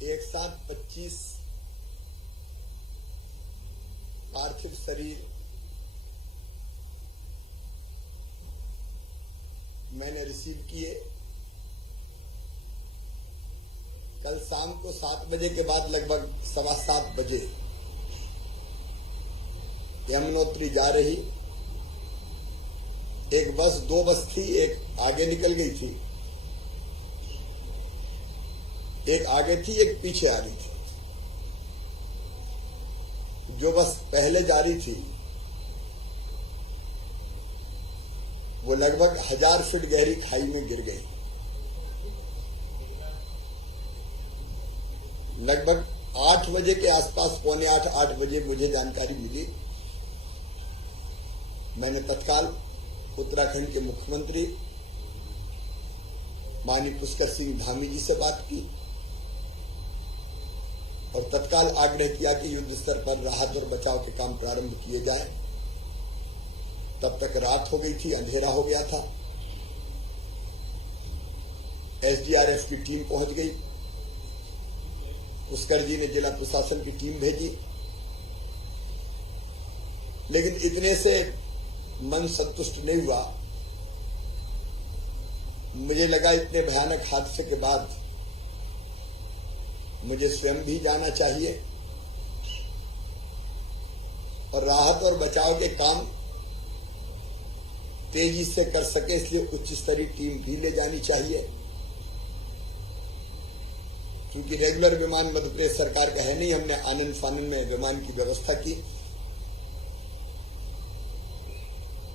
एक साथ 25 पार्थिव शरीर मैंने रिसीव किए। कल शाम को 7 बजे के बाद लगभग 7:15 बजे यमुनोत्री जा रही एक बस, 2 बस थी, एक आगे निकल गई थी, एक आगे थी, एक पीछे आ रही थी। जो बस पहले जा रही थी वो लगभग 1000 फीट गहरी खाई में गिर गई। लगभग 8 बजे के आसपास, पौने 8 बजे मुझे जानकारी मिली। मैंने तत्काल उत्तराखंड के मुख्यमंत्री माननीय पुष्कर सिंह धामी जी से बात की और तत्काल आग्रह किया कि युद्ध स्तर पर राहत और बचाव के काम प्रारंभ किए जाए। तब तक रात हो गई थी, अंधेरा हो गया था। एसडीआरएफ की टीम पहुंच गई। पुष्कर जी ने जिला प्रशासन की टीम भेजी, लेकिन इतने से मन संतुष्ट नहीं हुआ। मुझे लगा इतने भयानक हादसे के बाद मुझे स्वयं भी जाना चाहिए और राहत और बचाव के काम तेजी से कर सके, इसलिए उच्च स्तरीय टीम भी ले जानी चाहिए। क्योंकि रेगुलर विमान मध्य प्रदेश सरकार का है नहीं, हमने आनंद फानन में विमान की व्यवस्था की।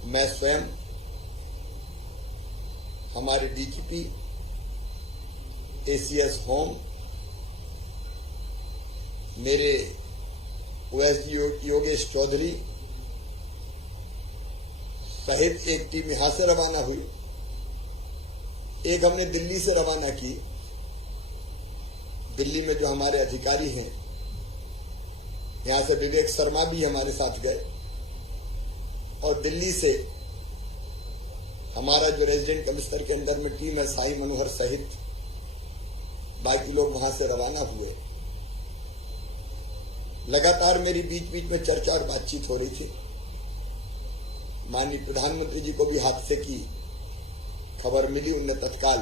मैं स्वयं, हमारे डीजीपी, एसीएस होम, मेरे ओएसडी योगेश चौधरी सहित एक टीम यहां से रवाना हुई। एक हमने दिल्ली से रवाना की। दिल्ली में जो हमारे अधिकारी हैं, यहां से विवेक शर्मा भी हमारे साथ गए और दिल्ली से हमारा जो रेजिडेंट कमिश्नर के अंदर में टीम है, साई मनोहर सहित बाकी लोग वहां से रवाना हुए। लगातार मेरी बीच बीच में चर्चा और बातचीत हो रही थी। माननीय प्रधानमंत्री जी को भी हादसे की खबर मिली। उनने तत्काल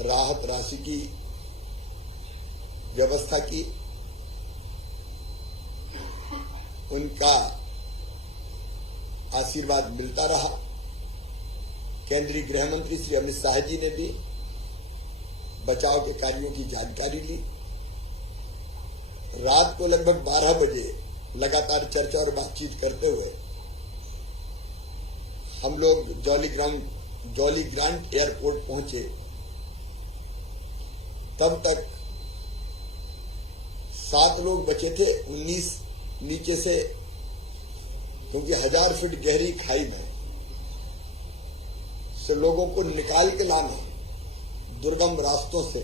राहत राशि की व्यवस्था की। उनका आशीर्वाद मिलता रहा। केंद्रीय गृह मंत्री श्री अमित शाह जी ने भी बचाव के कार्यों की जानकारी ली। रात को लगभग 12 बजे लगातार चर्चा और बातचीत करते हुए हम लोग जॉली ग्रांट एयरपोर्ट पहुंचे। तब तक 7 लोग बचे थे, 19 नीचे से, क्योंकि 1000 फीट गहरी खाई में से लोगों को निकाल के लाना दुर्गम रास्तों से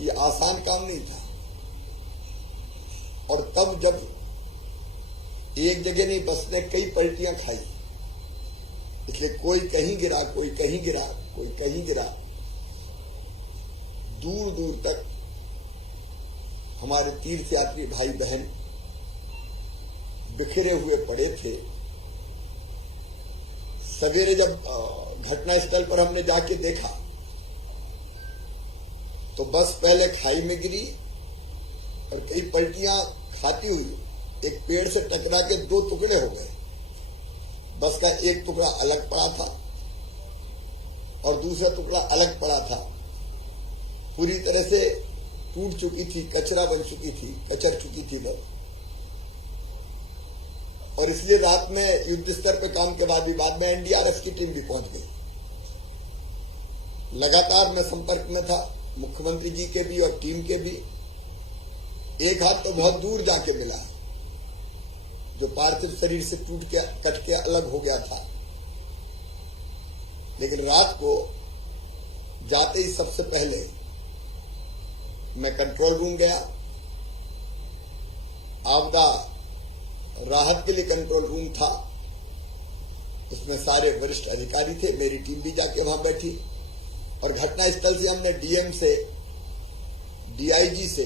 ये आसान काम नहीं था। और तब जब एक जगह नहीं, बस ने कई पलटियां खाई, इसलिए कोई कहीं गिरा, कोई कहीं गिरा, कोई कहीं गिरा। दूर दूर तक हमारे तीर्थयात्री भाई बहन बिखरे हुए पड़े थे। सवेरे जब घटनास्थल पर हमने जाके देखा तो बस पहले खाई में गिरी और कई पलटियां खाती हुई एक पेड़ से टकरा के 2 टुकड़े हो गए। बस का एक टुकड़ा अलग पड़ा था और दूसरा टुकड़ा अलग पड़ा था। पूरी तरह से टूट चुकी थी, कचरा बन चुकी थी, कचर चुकी थी बस। और इसलिए रात में युद्ध स्तर पे काम के बाद में एनडीआरएफ की टीम भी पहुंच गई। लगातार मैं संपर्क में था मुख्यमंत्री जी के भी और टीम के भी। एक हाथ तो बहुत दूर जाके मिला, जो पार्थिव शरीर से टूट के कट के अलग हो गया था। लेकिन रात को जाते ही सबसे पहले मैं कंट्रोल रूम गया। आपदा राहत के लिए कंट्रोल रूम था, उसमें सारे वरिष्ठ अधिकारी थे, मेरी टीम भी जाके वहां बैठी और घटनास्थल से हमने डीएम से डीआईजी से,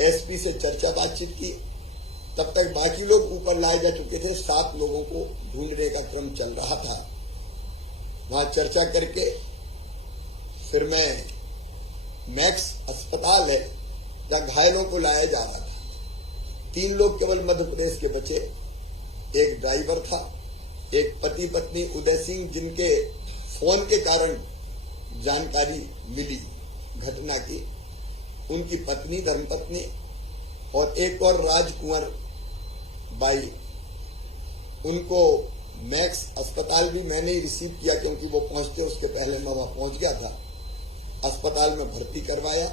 एसपी से चर्चा बातचीत की। तब तक बाकी लोग ऊपर लाए जा चुके थे। 7 लोगों को ढूंढने का क्रम चल रहा था। वहां चर्चा करके फिर मैं मैक्स अस्पताल है जहां घायलों को लाया जा रहा था। 3 लोग केवल मध्य प्रदेश के बचे। एक ड्राइवर था, एक पति पत्नी उदय सिंह जिनके फोन के कारण जानकारी मिली घटना की, उनकी पत्नी धर्मपत्नी, और एक और राजकुंवर बाई। उनको मैक्स अस्पताल भी मैंने ही रिसीव किया क्योंकि वो पहुंचते उसके पहले मैं वहां पहुंच गया था। अस्पताल में भर्ती करवाया।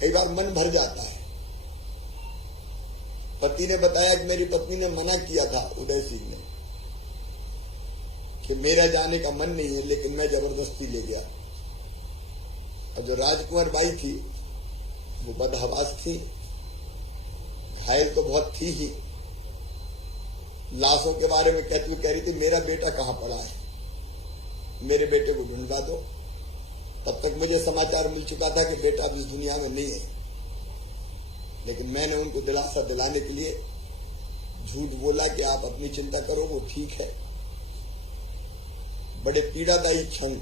कई बार मन भर जाता है। पति ने बताया कि मेरी पत्नी ने मना किया था, उदय सिंह ने, कि मेरा जाने का मन नहीं है, लेकिन मैं जबरदस्ती ले गया। और जो राजकुमार बाई थी वो बदहवास थी, घायल तो बहुत थी ही। लाशों के बारे में कहती कह रही थी मेरा बेटा कहां पड़ा है, मेरे बेटे को ढूंढवा दो। तब तक मुझे समाचार मिल चुका था कि बेटा अब इस दुनिया में नहीं है, लेकिन मैंने उनको दिलासा दिलाने के लिए झूठ बोला कि आप अपनी चिंता करो, वो ठीक है। बड़े पीड़ादायी क्षण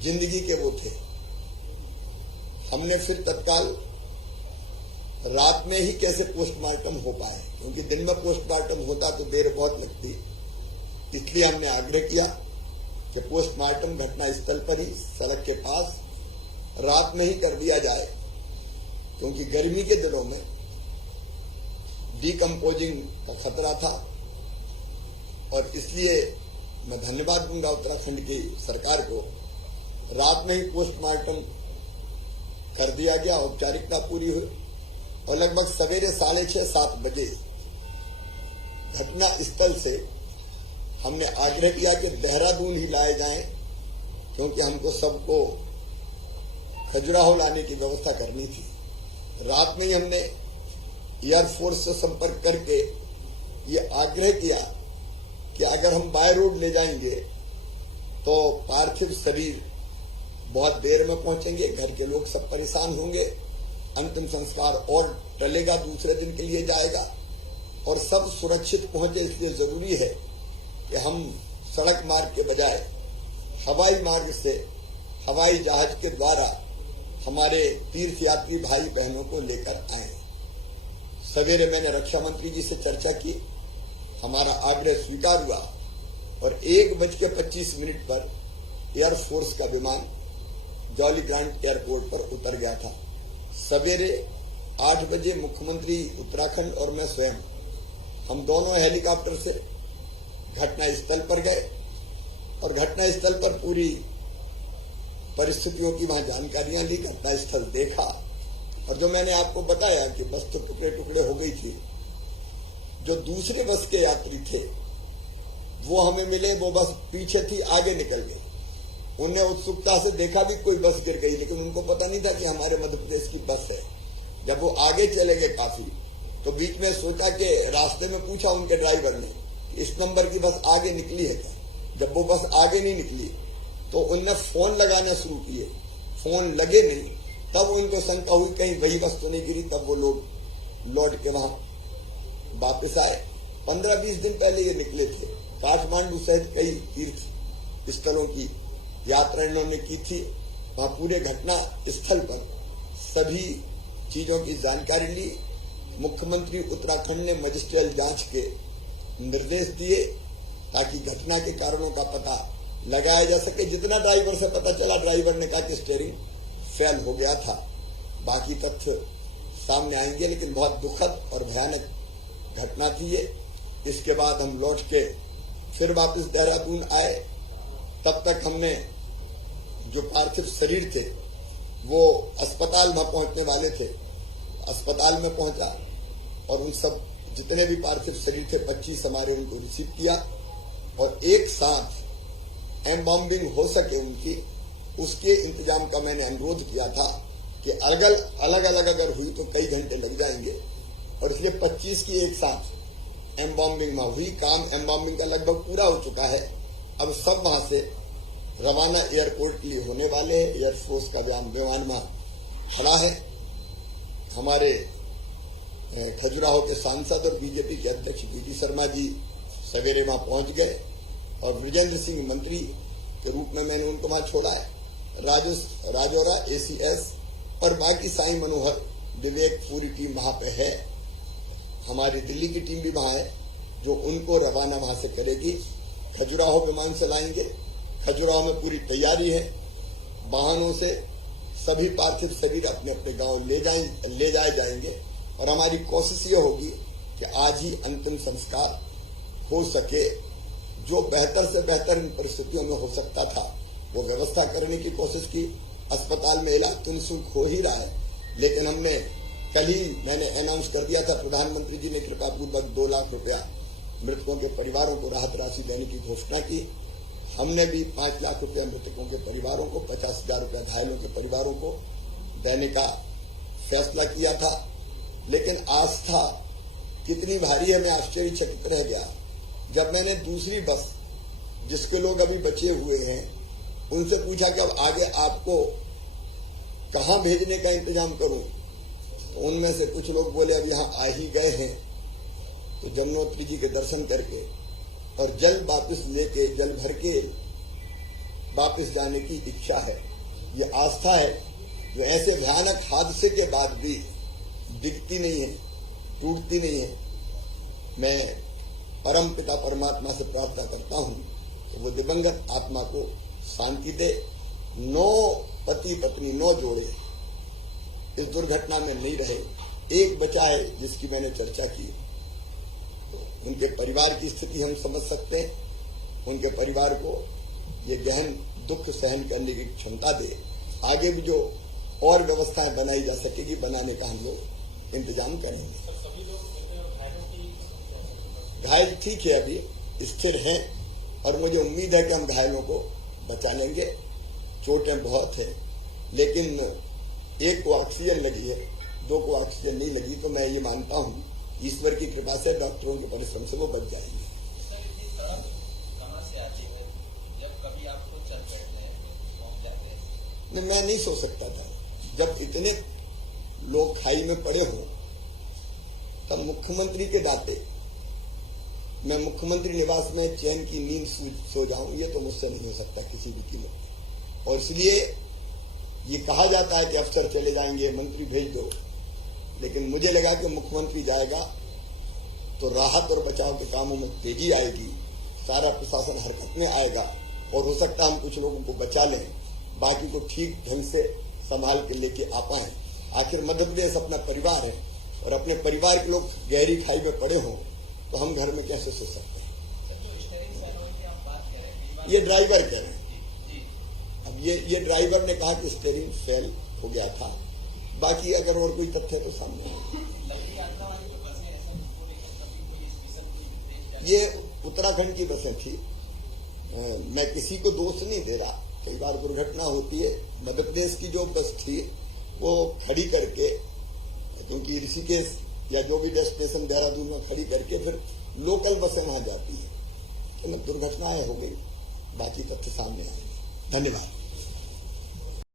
जिंदगी के वो थे। हमने फिर तत्काल रात में ही कैसे पोस्टमार्टम हो पाए, क्योंकि दिन में पोस्टमार्टम होता तो देर बहुत लगती, इसलिए हमने आग्रह किया कि पोस्टमार्टम घटना स्थल पर ही सड़क के पास रात में ही कर दिया जाए, क्योंकि गर्मी के दिनों में डिकम्पोजिंग का खतरा था। और इसलिए मैं धन्यवाद दूंगा उत्तराखंड की सरकार को, रात में ही पोस्टमार्टम कर दिया गया, औपचारिकता पूरी हुई। और लगभग सवेरे 6:30-7 बजे घटना स्थल से हमने आग्रह किया कि देहरादून ही लाए जाएं, क्योंकि हमको सबको खजुराहो लाने की व्यवस्था करनी थी। रात में ही हमने एयरफोर्स से संपर्क करके ये आग्रह किया कि अगर हम बाय रोड ले जाएंगे तो पार्थिव शरीर बहुत देर में पहुंचेंगे, घर के लोग सब परेशान होंगे, अंतिम संस्कार और टलेगा, दूसरे दिन के लिए जाएगा, और सब सुरक्षित पहुंचे। इसलिए जरूरी है कि हम सड़क मार्ग के बजाय हवाई मार्ग से, हवाई जहाज के द्वारा हमारे तीर्थ यात्री भाई बहनों को लेकर आए। सवेरे मैंने रक्षा मंत्री जी से चर्चा की, हमारा आग्रह स्वीकार हुआ, और 1:25 पर एयरफोर्स का विमान जॉली ग्रांट एयरपोर्ट पर उतर गया था। सवेरे 8 बजे मुख्यमंत्री उत्तराखंड और मैं स्वयं, हम दोनों हेलीकॉप्टर से घटना स्थल पर गए और घटना स्थल पर पूरी परिस्थितियों की वहां जानकारियां ली, घटना स्थल देखा। और जो मैंने आपको बताया कि बस तो टुकड़े टुकड़े हो गई थी, जो दूसरे बस के यात्री थे वो हमें मिले, वो बस पीछे थी, आगे निकल गई। उन्हें उत्सुकता से देखा भी कोई बस गिर गई, लेकिन उनको पता नहीं था कि हमारे मध्य प्रदेश की बस है। जब वो आगे चले गए काफी, तो बीच में सोचा कि रास्ते में पूछा उनके ड्राइवर ने कि इस नंबर की बस आगे निकली है क्या। जब वो बस आगे नहीं निकली तो उनने फोन लगाना शुरू किए, फोन लगे नहीं, तब उनको शंका हुई कहीं वही बस तो नहीं गिरी। तब वो लोग लौट के वहां वापस आए। 15-20 दिन पहले ये निकले थे। काठमांडू सहित कई तीर्थ स्थलों की यात्रा इन्होंने की थी। वहां पूरे घटना स्थल पर सभी चीजों की जानकारी ली। मुख्यमंत्री उत्तराखंड ने मजिस्ट्रियल जांच के निर्देश दिए ताकि घटना के कारणों का पता लगाया जा सके। जितना ड्राइवर से पता चला, ड्राइवर ने कहा कि स्टीयरिंग फेल हो गया था। बाकी तथ्य सामने आएंगे, लेकिन बहुत दुखद और भयानक घटना थी ये। इसके बाद हम लौट के फिर वापस देहरादून आए। तब तक हमने जो पार्थिव शरीर थे वो अस्पताल में पहुंचने वाले थे। अस्पताल में पहुंचा और उन सब जितने भी पार्थिव शरीर थे 25 हमारे, उनको रिसीव किया और एक साथ एम्बार्मिंग हो सके उनकी, उसके इंतजाम का मैंने अनुरोध किया था कि अलग अलग अगर हुई तो कई घंटे लग जाएंगे, और इसलिए 25 की एक साथ एम्बार्मिंग में हुई। काम एम्बार्मिंग का लगभग पूरा हो चुका है। अब सब वहां से रवाना एयरपोर्ट के लिए होने वाले हैं। एयरफोर्स का विमान वहां खड़ा है। हमारे खजुराहो के सांसद और बीजेपी के अध्यक्ष वी.डी. शर्मा जी सवेरे वहां पहुंच गए और ब्रजेंद्र सिंह मंत्री के रूप में मैंने उनको वहां छोड़ा है। राजौरा ACS और बाकी साई मनोहर विवेक पूरी टीम वहां पे है। हमारी दिल्ली की टीम भी वहां है जो उनको रवाना वहां से करेगी। खजुराहो विमान से लाएंगे। खजुराहो में पूरी तैयारी है। वाहनों से सभी पार्थिव शरीर अपने अपने गांव ले जाए जाएंगे और हमारी कोशिश ये होगी कि आज ही अंतिम संस्कार हो सके। जो बेहतर से बेहतर इन परिस्थितियों में हो सकता था वो व्यवस्था करने की कोशिश की। अस्पताल में इलाज तो निःशुल्क हो ही रहा है, लेकिन हमने कल ही मैंने अनाउंस कर दिया था, प्रधानमंत्री जी ने कृपापूर्वक 2 लाख रुपया मृतकों के परिवारों को राहत राशि देने की घोषणा की। हमने भी 5 लाख रुपया मृतकों के परिवारों को, 50,000 रुपया घायलों के परिवारों को देने का फैसला किया था। लेकिन आस्था कितनी भारी है, मैं आश्चर्यचकित रह गया जब मैंने दूसरी बस जिसके लोग अभी बचे हुए हैं उनसे पूछा कि अब आगे आपको कहां भेजने का इंतजाम करूं, तो उनमें से कुछ लोग बोले अब यहां आ ही गए हैं तो जमुनोत्री जी के दर्शन करके और जल वापस लेके जल भर के वापस जाने की इच्छा है। ये आस्था है जो ऐसे भयानक हादसे के बाद भी दिखती नहीं है, टूटती नहीं है। मैं परम पिता परमात्मा से प्रार्थना करता हूं कि वो दिवंगत आत्मा को शांति दे। 9 पति पत्नी 9 जोड़े इस दुर्घटना में नहीं रहे, एक बचा है जिसकी मैंने चर्चा की। उनके परिवार की स्थिति हम समझ सकते हैं। उनके परिवार को ये गहन दुख सहन करने की क्षमता दे। आगे भी जो और व्यवस्थाएं बनाई जा सकेगी बनाने का हम लोग इंतजाम करेंगे। घायल ठीक है, अभी स्थिर हैं और मुझे उम्मीद है कि हम घायलों को बचा लेंगे। चोटें बहुत हैं, लेकिन एक को ऑक्सीजन लगी है, 2 को ऑक्सीजन नहीं लगी, तो मैं ये मानता हूँ ईश्वर की कृपा से डॉक्टरों के परिश्रम से वो बच जाएंगे। मैं नहीं सो सकता था जब इतने लोग खाई में पड़े हों, तब मुख्यमंत्री के नाते मैं मुख्यमंत्री निवास में चैन की नींद सो जाऊं, ये तो मुझसे नहीं हो सकता किसी भी कीमत। और इसलिए ये कहा जाता है कि अफसर चले जाएंगे, मंत्री भेज दो, लेकिन मुझे लगा कि मुख्यमंत्री जाएगा तो राहत और बचाव के कामों में तेजी आएगी, सारा प्रशासन हरकत में आएगा और हो सकता है हम कुछ लोगों को बचा लें, बाकी को ठीक ढंग से संभाल के लेके आ पाए। आखिर मध्य प्रदेश अपना परिवार है और अपने परिवार के लोग गहरी खाई में पड़े हों तो हम घर में कैसे सो सकते हैं। ये ड्राइवर कह रहे हैं। अब ये ड्राइवर ने कहा कि स्टीयरिंग फेल हो गया था, बाकी अगर और कोई तथ्य तो सामने ये उत्तराखंड की बसें थी। मैं किसी को दोष नहीं दे रहा, कई बार दुर्घटना होती है। मध्य प्रदेश की जो बस थी वो खड़ी करके, क्योंकि ऋषिकेश या जो भी डेस्टिनेशन देहरादून में खड़ी करके फिर लोकल बसें वहां जाती है, तो दुर्घटनाएं हो गई, बाकी तथ्य सामने आएंगे। धन्यवाद।